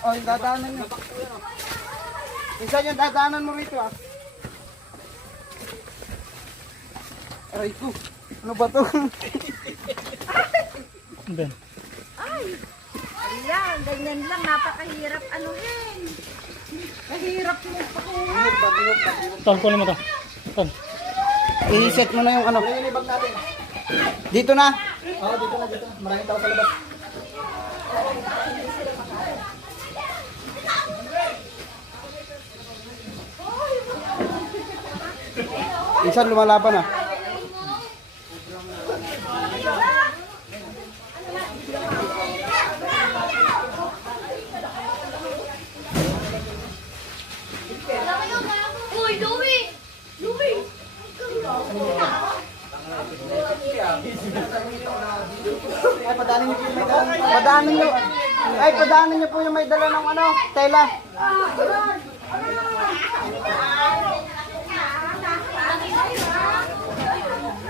Oh, yung dadaanan nyo. Isa yung dadaanan mo rito ah. Aray ko. Ano ba to? Ben. Ay! Ayan, ganyan lang. Napakahirap anuhin. Mahirap mo pakuha. Ton, kunin mo to. Ton. I-set mo na yung ano. Dito na. Oo, dito na, dito. Maraming tao sa labas. Minsan lumalaban ah. Uy, Louie! Louie! Ay, padaanin niyo po yung may dala. Padaanin niyo. Ay, padaanin niyo po yung may dala ng ano, tela.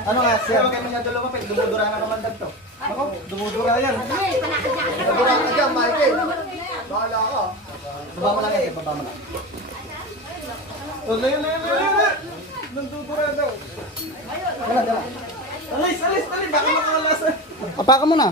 Ano nga, sir? Pero kayo mga dalawa pa, dumudura na naman dagto. Ako, dumudura yan. Dumudura ka dyan, Michael. Bahala ka. Baba mo lang yan, baba mo lang. Oh, layo. Nandudura daw. Dala. Alis, baka makalasan. Apakan mo na.